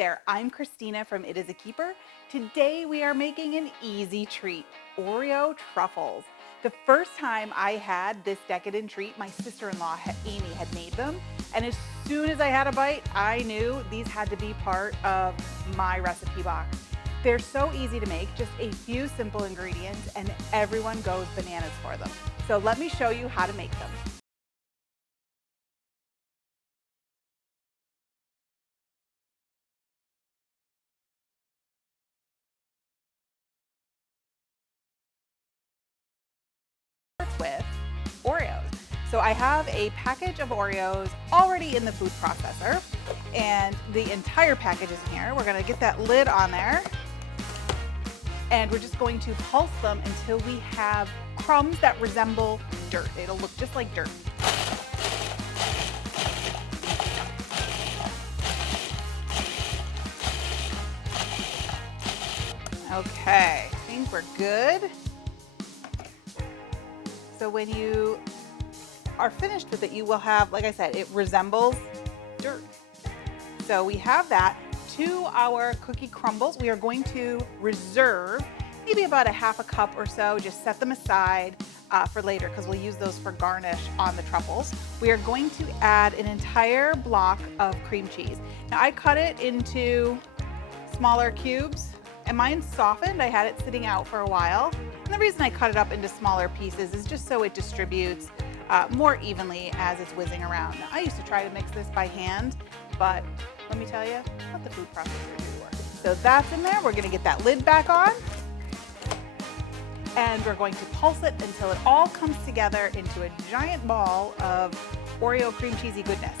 there, I'm Christina from It Is a Keeper. Today we are making an easy treat, Oreo Truffles. The first time I had this decadent treat, my sister-in-law, Amy, had made them. And as soon as I had a bite, I knew these had to be part of my recipe box. They're so easy to make, just a few simple ingredients, and everyone goes bananas for them. So let me show you how to make them. With Oreos. So I have a package of Oreos already in the food processor, and the entire package is in here. We're gonna get that lid on there, and we're just going to pulse them until we have crumbs that resemble dirt. It'll look just like dirt. Okay, I think we're good. So when you are finished with it, you will have, like I said, it resembles dirt. So we have that. To our cookie crumbles, we are going to reserve maybe about a half a cup or so. Just set them aside for later because we'll use those for garnish on the truffles. We are going to add an entire block of cream cheese. Now I cut it into smaller cubes, and mine softened. I had it sitting out for a while. And the reason I cut it up into smaller pieces is just so it distributes more evenly as it's whizzing around. Now, I used to try to mix this by hand, but let me tell you, let the food processor do the work. So that's in there. We're gonna get that lid back on, and we're going to pulse it until it all comes together into a giant ball of Oreo cream cheesy goodness.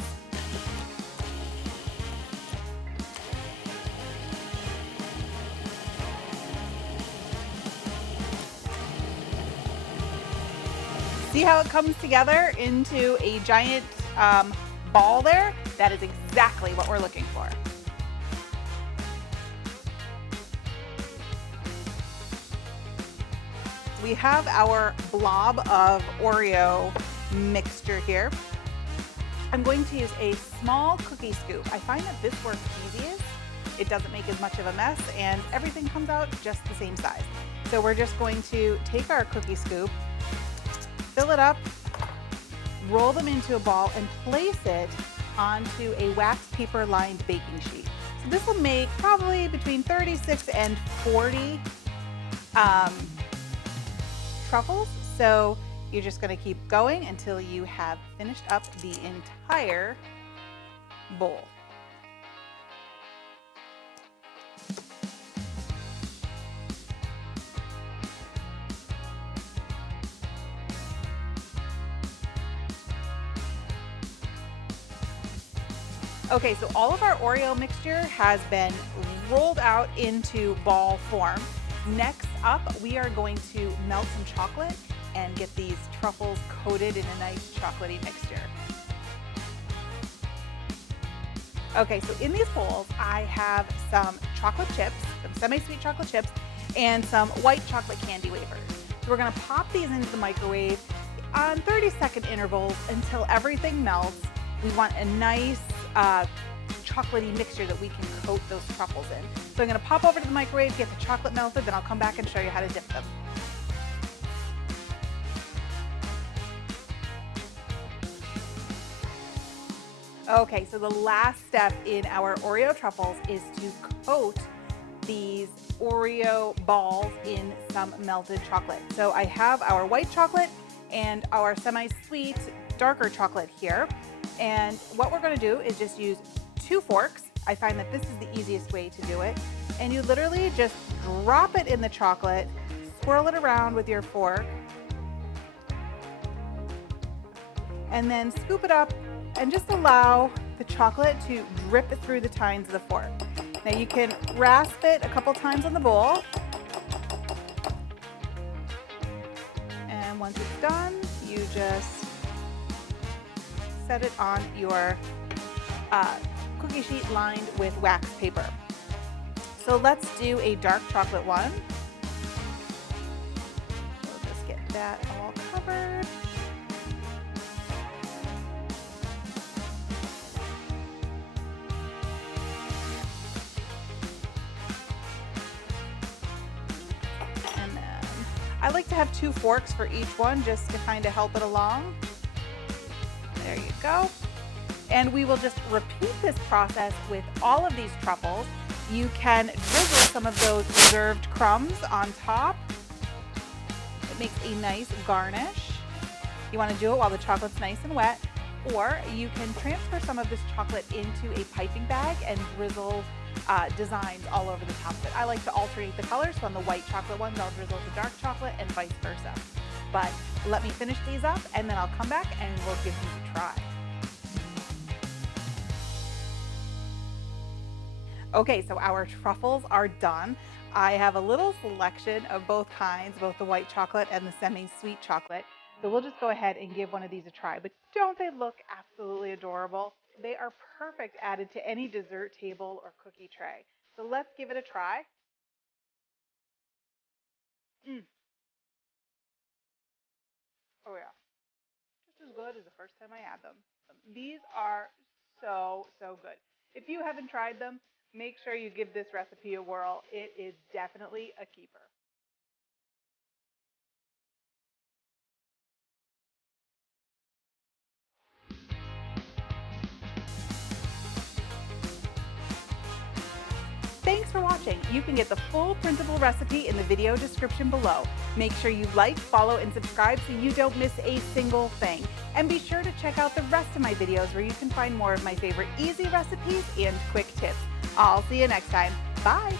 See how it comes together into a giant ball there? That is exactly what we're looking for. We have our blob of Oreo mixture here. I'm going to use a small cookie scoop. I find that this works easiest. It doesn't make as much of a mess, and everything comes out just the same size. So we're just going to take our cookie scoop, fill it up, roll them into a ball, and place it onto a wax paper lined baking sheet. So this will make probably between 36 and 40 truffles. So you're just gonna keep going until you have finished up the entire bowl. Okay, so all of our Oreo mixture has been rolled out into ball form. Next up, we are going to melt some chocolate and get these truffles coated in a nice chocolatey mixture. Okay, so in these bowls, I have some chocolate chips, some semi-sweet chocolate chips, and some white chocolate candy wafers. So we're gonna pop these into the microwave on 30-second intervals until everything melts. We want a nice chocolatey mixture that we can coat those truffles in. So I'm gonna pop over to the microwave, get the chocolate melted, then I'll come back and show you how to dip them. Okay, so the last step in our Oreo truffles is to coat these Oreo balls in some melted chocolate. So I have our white chocolate and our semi-sweet darker chocolate here. And what we're gonna do is just use 2 forks. I find that this is the easiest way to do it. And you literally just drop it in the chocolate, swirl it around with your fork, and then scoop it up and just allow the chocolate to drip through the tines of the fork. Now you can rasp it a couple times on the bowl. And once it's done, you just set it on your cookie sheet lined with wax paper. So let's do a dark chocolate one. We'll just get that all covered. I like to have 2 forks for each one just to kind of help it along. There you go. And we will just repeat this process with all of these truffles. You can drizzle some of those reserved crumbs on top. It makes a nice garnish. You want to do it while the chocolate's nice and wet, or you can transfer some of this chocolate into a piping bag and drizzle designs all over the top of it. I like to alternate the colors, so on the white chocolate ones I'll drizzle the dark chocolate and vice versa. But let me finish these up and then I'll come back and we'll give these a try. Okay, so our truffles are done. I have a little selection of both kinds, both the white chocolate and the semi-sweet chocolate. So we'll just go ahead and give one of these a try. But don't they look absolutely adorable? They are perfect added to any dessert table or cookie tray. So let's give it a try. Oh yeah, just as good as the first time I had them. These are so, so good. If you haven't tried them, make sure you give this recipe a whirl. It is definitely a keeper. Thanks for watching. You can get the full printable recipe in the video description below. Make sure you like, follow, and subscribe so you don't miss a single thing. And be sure to check out the rest of my videos where you can find more of my favorite easy recipes and quick tips. I'll see you next time. Bye!